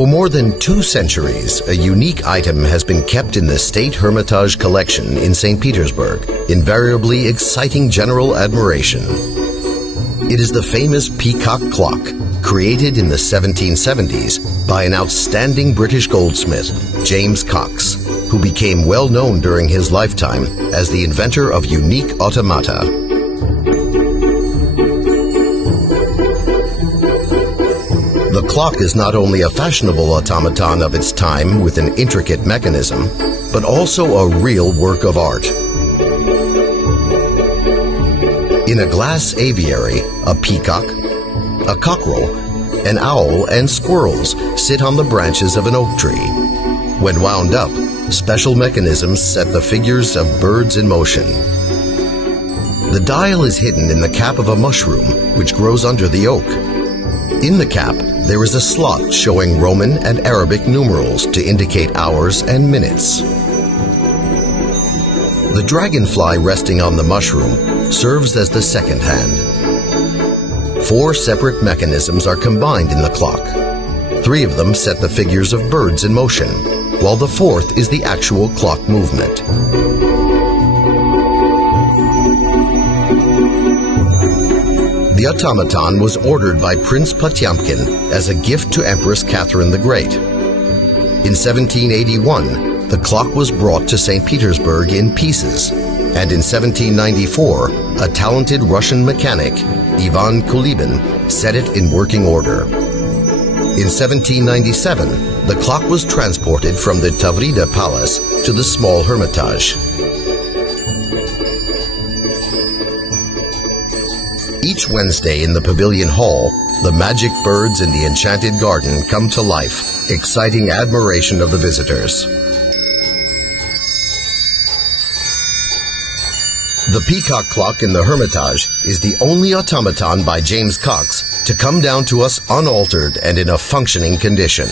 For more than 2 centuries, a unique item has been kept in the State Hermitage collection in St. Petersburg, invariably exciting general admiration. It is the famous peacock clock, created in the 1770s by an outstanding British goldsmith, James Cox, who became well known during his lifetime as the inventor of unique automata. The clock is not only a fashionable automaton of its time with an intricate mechanism, but also a real work of art. In a glass aviary, a peacock, a cockerel, an owl, and squirrels sit on the branches of an oak tree. When wound up, special mechanisms set the figures of birds in motion. The dial is hidden in the cap of a mushroom, which grows under the oak. In the cap, there is a slot showing Roman and Arabic numerals to indicate hours and minutes. The dragonfly resting on the mushroom serves as the second hand. 4 separate mechanisms are combined in the clock. 3 of them set the figures of birds in motion, while the 4th is the actual clock movement. The automaton was ordered by Prince Potyomkin as a gift to Empress Catherine the Great. In 1781, the clock was brought to St. Petersburg in pieces, and in 1794, a talented Russian mechanic, Ivan Kulibin, set it in working order. In 1797, the clock was transported from the Tavrida Palace to the small Hermitage. Each Wednesday in the Pavilion Hall, the magic birds in the enchanted garden come to life, exciting admiration of the visitors. The peacock clock in the Hermitage is the only automaton by James Cox to come down to us unaltered and in a functioning condition.